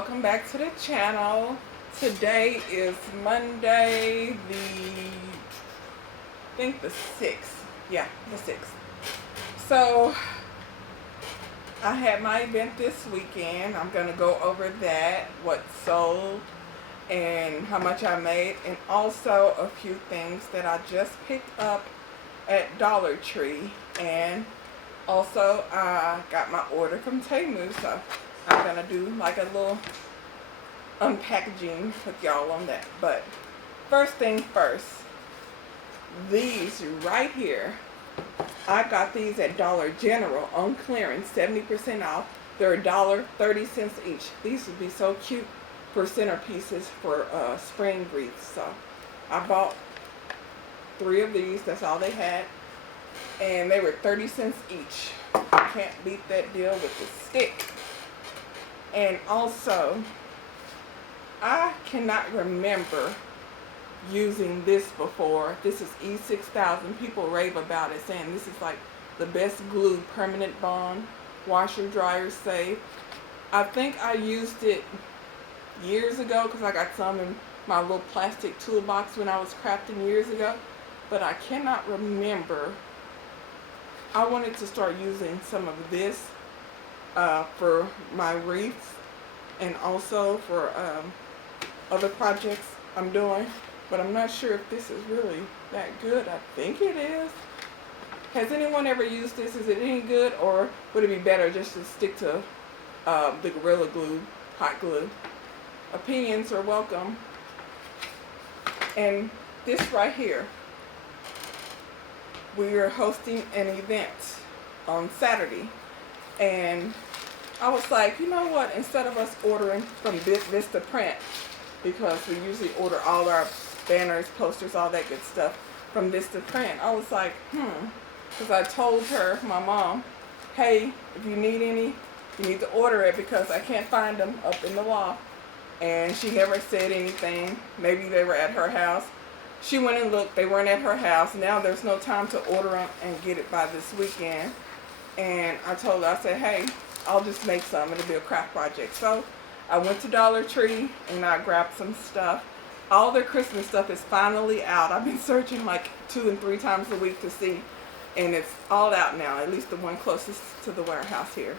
welcome back to the channel. Today is Monday the 6th. Yeah, the 6th. So I had my event this weekend. I'm going to go over that, what sold and how much I made, and also a few things that I just picked up at Dollar Tree, and also I got my order from Temu, so I'm gonna do like a little unpackaging with y'all on that. But first thing first, these right here, I got these at Dollar General on clearance, 70% off. They're $1.30 each. These would be so cute for centerpieces for spring wreaths. So I bought 3 of these. That's all they had, and they were 30 cents each. Can't beat that deal with the stick. And also, I cannot remember using this before. This is E6000. People rave about it, saying this is like the best glue, permanent bond, washer dryer safe. I think I used it years ago because I got some in my little plastic toolbox when I was crafting years ago, but I cannot remember. I wanted to start using some of this for my wreaths and also for other projects I'm doing, but I'm not sure if this is really that good. I think it is. Has anyone ever used this? Is it any good, or would it be better just to stick to the Gorilla Glue, hot glue? Opinions are welcome. And this right here, we are hosting an event on Saturday, and I was like, you know what, instead of us ordering from Vista Print, because we usually order all our banners, posters, all that good stuff from Vista Print, I was like, because I told her, my mom, hey, if you need any, you need to order it because I can't find them up in the loft. And she never said anything. Maybe they were at her house. She went and looked. They weren't at her house. Now there's no time to order them and get it by this weekend. And I told her, I said, hey, I'll just make some. It'll be a craft project. So I went to Dollar Tree and I grabbed some stuff. All their Christmas stuff is finally out. I've been searching like 2 and 3 times a week to see. And it's all out now, at least the one closest to the warehouse here.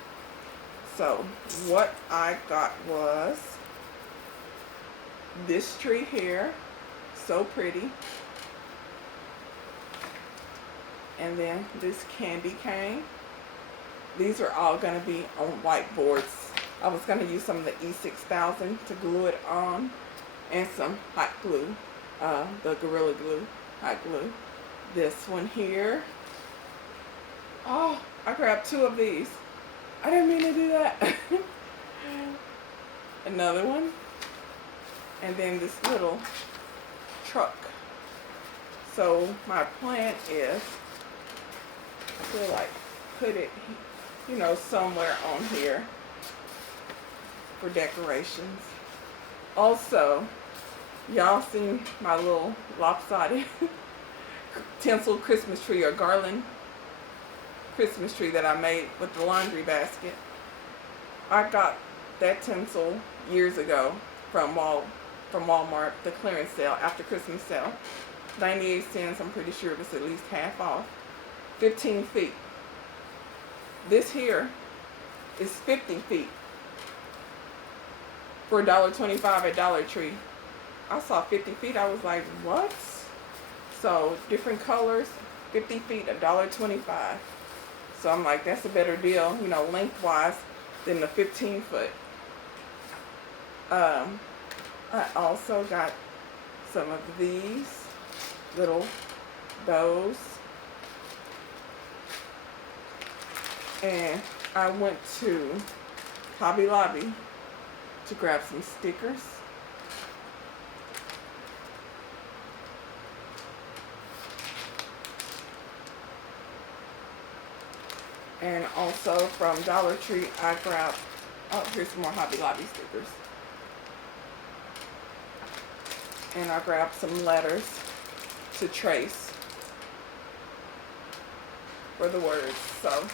So what I got was this tree here. So pretty. And then this candy cane. These are all going to be on whiteboards. I was going to use some of the E6000 to glue it on, and some hot glue, the Gorilla Glue, hot glue. This one here. Oh, I grabbed 2 of these. I didn't mean to do that. Another one. And then this little truck. So my plan is to like put it, you know, somewhere on here for decorations. Also, y'all seen my little lopsided tinsel Christmas tree or garland Christmas tree that I made with the laundry basket. I got that tinsel years ago from Walmart, the clearance sale, after Christmas sale. 98 cents, I'm pretty sure it was at least half off. 15 feet. This here is 50 feet for $1.25 at Dollar Tree. I saw 50 feet, I was like, what? So different colors, 50 feet, $1.25. So I'm like, that's a better deal, you know, lengthwise than the 15 foot. I also got some of these little bows, and I went to Hobby Lobby to grab some stickers. And also from Dollar Tree, I grabbed, oh, here's some more Hobby Lobby stickers. And I grabbed some letters to trace for the words. So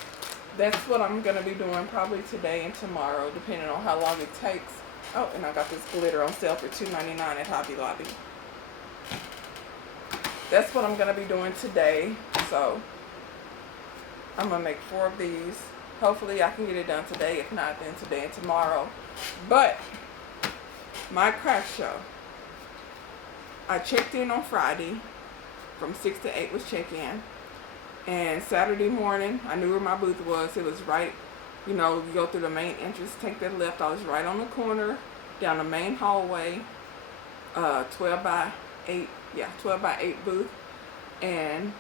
that's what I'm going to be doing probably today and tomorrow, depending on how long it takes Oh, and I got this glitter on sale for $2.99 at Hobby Lobby. That's what I'm going to be doing today. So I'm going to make 4 of these. Hopefully I can get it done today. If not, then today and tomorrow. But my craft show, I checked in on Friday. From 6 to 8 was check-in. And Saturday morning, I knew where my booth was. It was right, you know, you go through the main entrance, take that left. I was right on the corner, down the main hallway, 12 by 8 booth. And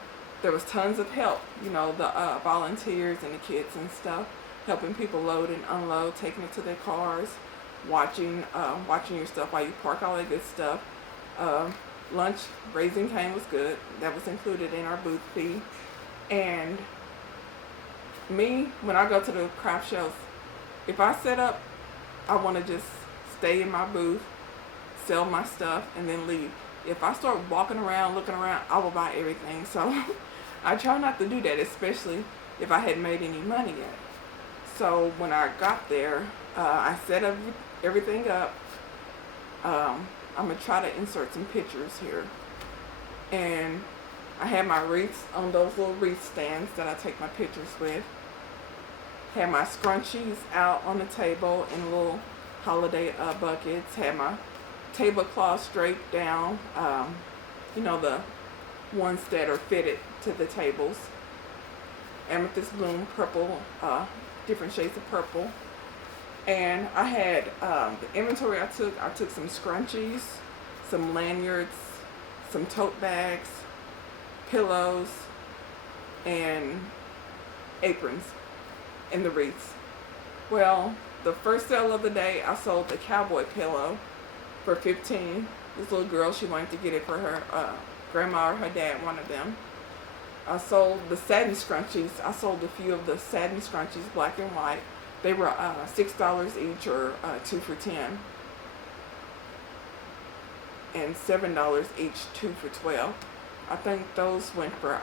there was tons of help, you know, the volunteers and the kids and stuff, helping people load and unload, taking it to their cars, watching your stuff while you park, all that good stuff. Lunch, Raising Cane was good. That was included in our booth fee. And me, when I go to the craft shows, if I set up, I want to just stay in my booth, sell my stuff, and then leave. If I start walking around, looking around, I will buy everything. So I try not to do that, especially if I hadn't made any money yet. So when I got there, I set everything up. I'm going to try to insert some pictures here. And I had my wreaths on those little wreath stands that I take my pictures with. Had my scrunchies out on the table in little holiday buckets. Had my tablecloths draped down. You know, the ones that are fitted to the tables. Amethyst bloom, purple, different shades of purple. And I had the inventory I took some scrunchies, some lanyards, some tote bags, pillows, and aprons, and the wreaths. Well, the first sale of the day, I sold the cowboy pillow for $15. This little girl, she wanted to get it for her grandma or her dad, one of them. I sold the satin scrunchies. I sold a few of the satin scrunchies, black and white. They were $6 each, or 2 for $10, and $7 each, 2 for $12. I think those went for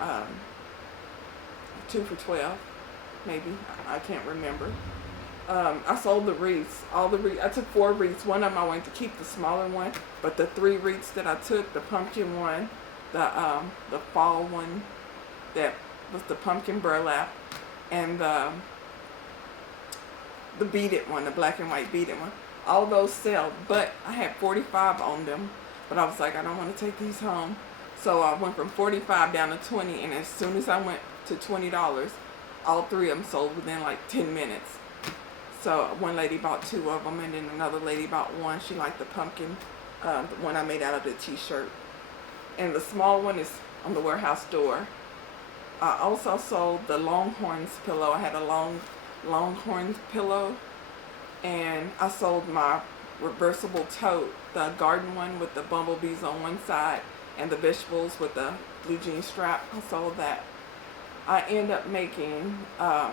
2 for $12, maybe. I can't remember. I sold the wreaths. I took 4 wreaths. One of them I wanted to keep, the smaller one, but the 3 wreaths that I took, the pumpkin one, the fall one, that was the pumpkin burlap, and the beaded one, the black and white beaded one. All those sell, but I had 45 on them. But I was like, I don't want to take these home. So I went from 45 down to 20, and as soon as I went to $20, all 3 of them sold within like 10 minutes. So one lady bought 2 of them, and then another lady bought 1. She liked the pumpkin, the one I made out of the t-shirt. And the small one is on the warehouse door. I also sold the Longhorns pillow. I had a Longhorns pillow, and I sold my reversible tote, the garden one with the bumblebees on one side and the vegetables with the blue jean strap. I sold that. I ended up making, I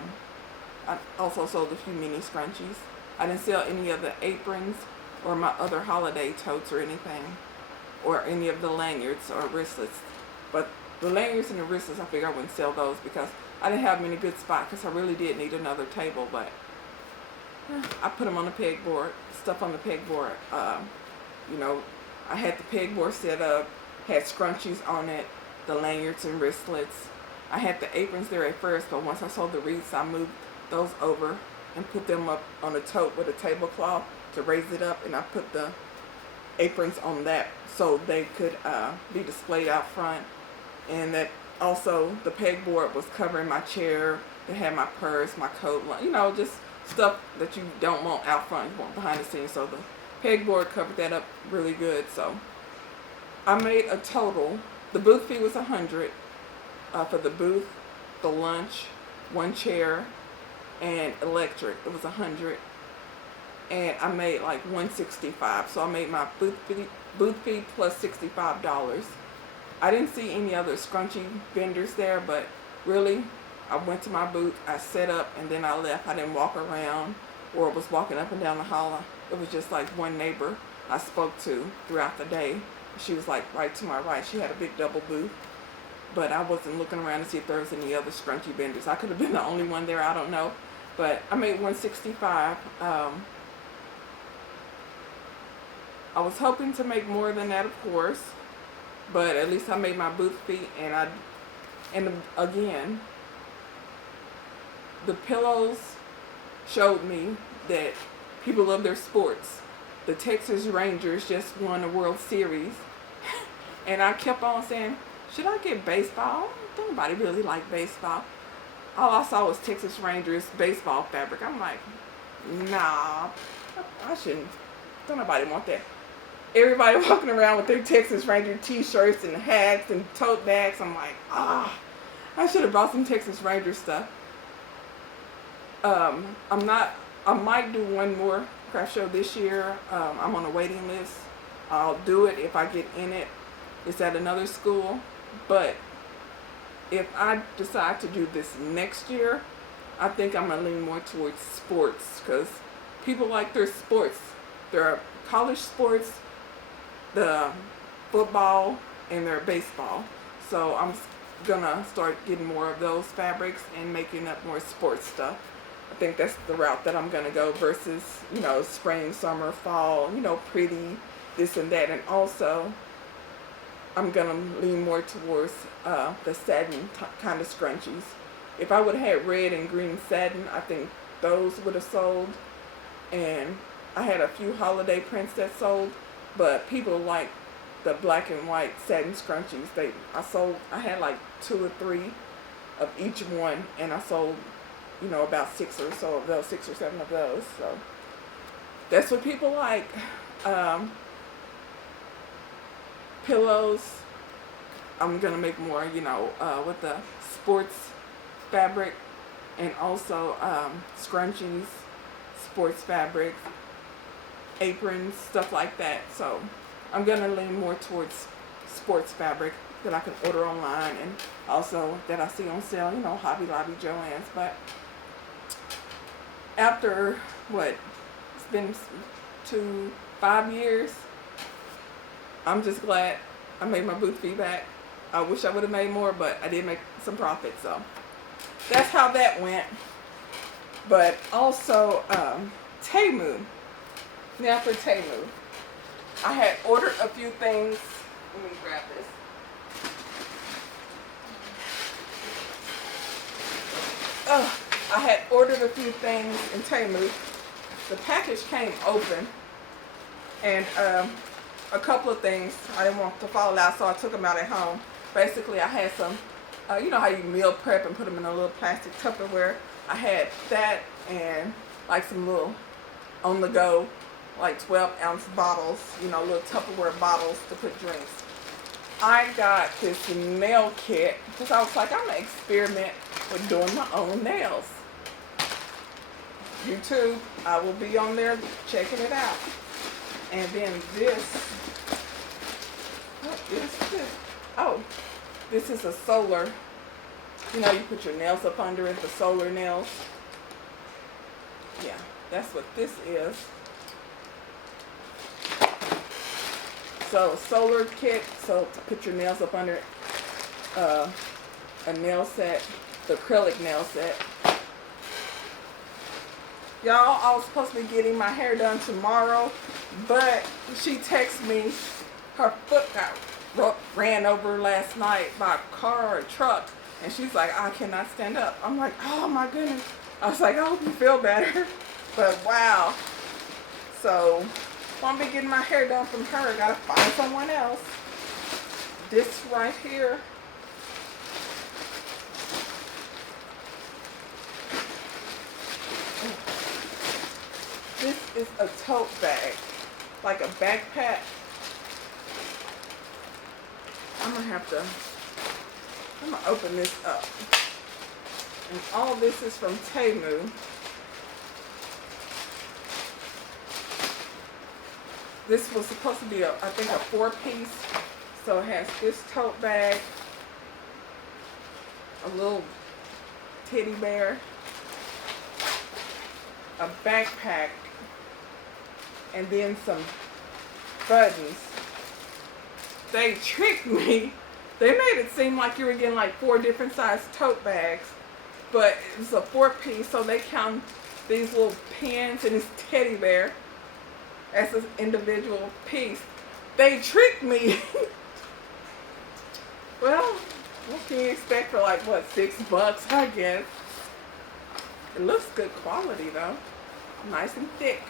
also sold a few mini scrunchies. I didn't sell any of the aprons or my other holiday totes or anything, or any of the lanyards or wristlets. But the lanyards and the wristlets, I figured I wouldn't sell those because I didn't have them in a good spot, because I really did need another table. But I put them on the pegboard, stuff on the pegboard. You know, I had the pegboard set up, had scrunchies on it, the lanyards and wristlets. I had the aprons there at first, but once I sold the wreaths, I moved those over and put them up on a tote with a tablecloth to raise it up, and I put the aprons on that so they could be displayed out front. And that also, the pegboard was covering my chair. It had my purse, my coat, you know, just stuff that you don't want out front, you want behind the scenes. So the pegboard covered that up really good. So I made a total. The booth fee was $100 for the booth, the lunch, 1 chair, and electric. It was $100, and I made like $165. So I made my booth fee plus $65. I didn't see any other scrunchie vendors there, but really, I went to my booth, I set up, and then I left. I didn't walk around or was walking up and down the hall. It was just like one neighbor I spoke to throughout the day. She was like right to my right. She had a big double booth, but I wasn't looking around to see if there was any other scrunchie vendors. I could have been the only one there, I don't know. But I made $165. I was hoping to make more than that, of course, but at least I made my booth feet, and again, the pillows showed me that people love their sports. The Texas Rangers just won a World Series, and I kept on saying, should I get baseball? Don't nobody really like baseball. All I saw was Texas Rangers baseball fabric. I'm like, nah, I shouldn't. Don't nobody want that. Everybody walking around with their Texas Ranger t-shirts and hats and tote bags. I'm like, I should have brought some Texas Ranger stuff. I might do one more craft show this year. I'm on a waiting list. I'll do it if I get in it. It's at another school. But if I decide to do this next year, I think I'm going to lean more towards sports, because people like their sports. There are college sports, the football, and their baseball. So I'm going to start getting more of those fabrics and making up more sports stuff. I think that's the route that I'm going to go versus, spring, summer, fall, pretty, this and that. And also, I'm going to lean more towards the satin kind of scrunchies. If I would have had red and green satin, I think those would have sold. And I had a few holiday prints that sold, but people like the black and white satin scrunchies. I had like 2 or 3 of each one, and I sold about 6 or 7 of those. So that's what people like. Pillows, I'm gonna make more, with the sports fabric, and also scrunchies, sports fabric, aprons, stuff like that. So I'm gonna lean more towards sports fabric that I can order online, and also that I see on sale, Hobby Lobby, Joann's. But after it's been 5 years, I'm just glad I made my booth fee back. I wish I would have made more, but I did make some profit, so that's how that went. But also Temu. Now for Temu, I had ordered a few things. Let me grab this. I had ordered a few things in Temu. The package came open, and a couple of things I didn't want to fall out, so I took them out at home. Basically, I had some, you know how you meal prep and put them in a little plastic Tupperware. I had that and like some little on-the-go, like 12-ounce bottles, little Tupperware bottles to put drinks. I got this nail kit because I was like, I'm going to experiment with doing my own nails. YouTube, I will be on there checking it out. And then this, what is this? Oh, this is a solar, you put your nails up under it, the solar nails. Yeah, that's what this is. So solar kit, so to put your nails up under it. A nail set, the acrylic nail set. Y'all, I was supposed to be getting my hair done tomorrow, but she texted me her foot got ran over last night by a car or a truck, and she's like, I cannot stand up. I'm like, oh my goodness. I was like, I hope you feel better. But wow. So I'll be getting my hair done from her. I gotta find someone else. This right here. This is a tote bag, like a backpack. I'm gonna open this up. And all this is from Temu. This was supposed to be I think a 4-piece. So it has this tote bag, a little teddy bear, a backpack, and then some buttons. They tricked me. They made it seem like you were getting like 4 different size tote bags, but it was a 4-piece, so they count these little pins and this teddy bear. as an individual piece. They tricked me. Well, what can you expect for like, what, $6, I guess. It looks good quality though. Nice and thick.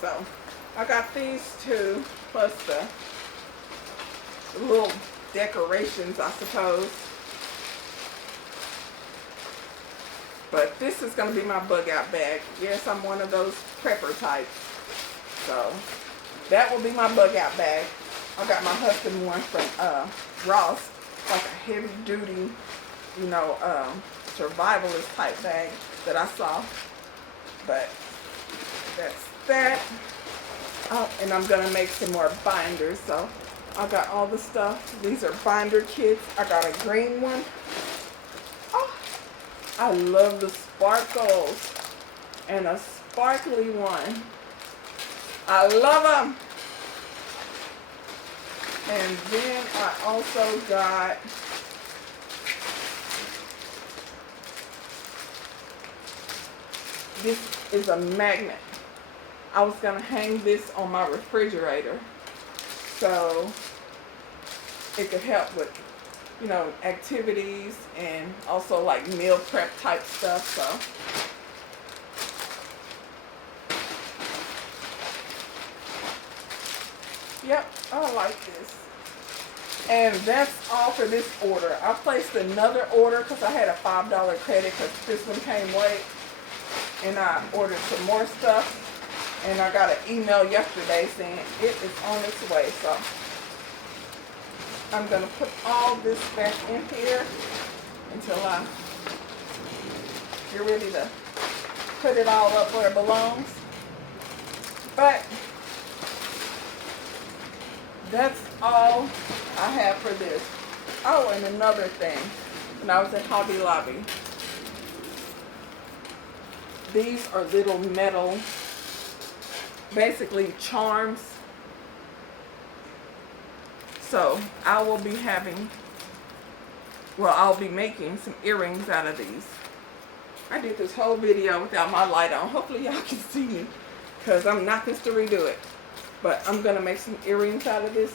So, I got these two, plus the little decorations, I suppose. But this is going to be my bug out bag. Yes, I'm one of those prepper types. So, that will be my bug out bag. I got my husband one from Ross. Like a heavy duty, you know, survivalist type bag that I saw. But that's that. Oh, and I'm going to make some more binders. So, I got all the stuff. These are binder kits. I got a green one. Oh, I love the sparkles. And a sparkly one. I love them. And then I also got this is a magnet. I was going to hang this on my refrigerator so it could help with, you know, activities and also like meal prep type stuff. So yep, I like this. And that's all for this order. I placed another order because I had a $5 credit because this one came late. And I ordered some more stuff. And I got an email yesterday saying it is on its way. So I'm going to put all this back in here until I get ready to put it all up where it belongs. But that's all I have for this. Oh, and another thing. When I was at Hobby Lobby, these are little metal, basically charms. So I will be having, well, I'll be making some earrings out of these. I did this whole video without my light on. Hopefully y'all can see me because I'm not going to redo it. But I'm going to make some earrings out of this.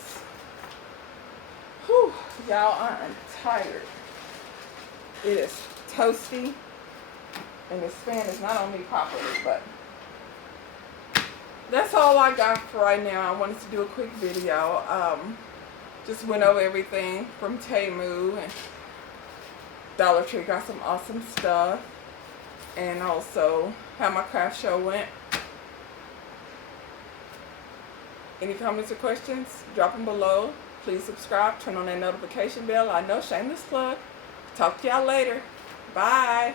Whew, y'all, I am tired. It is toasty. And this fan is not on me properly, but that's all I got for right now. I wanted to do a quick video. Just went over everything from Temu and Dollar Tree. Got some awesome stuff. And also how my craft show went. Any comments or questions, drop them below. Please subscribe, turn on that notification bell. I know, shameless plug. Talk to y'all later. Bye.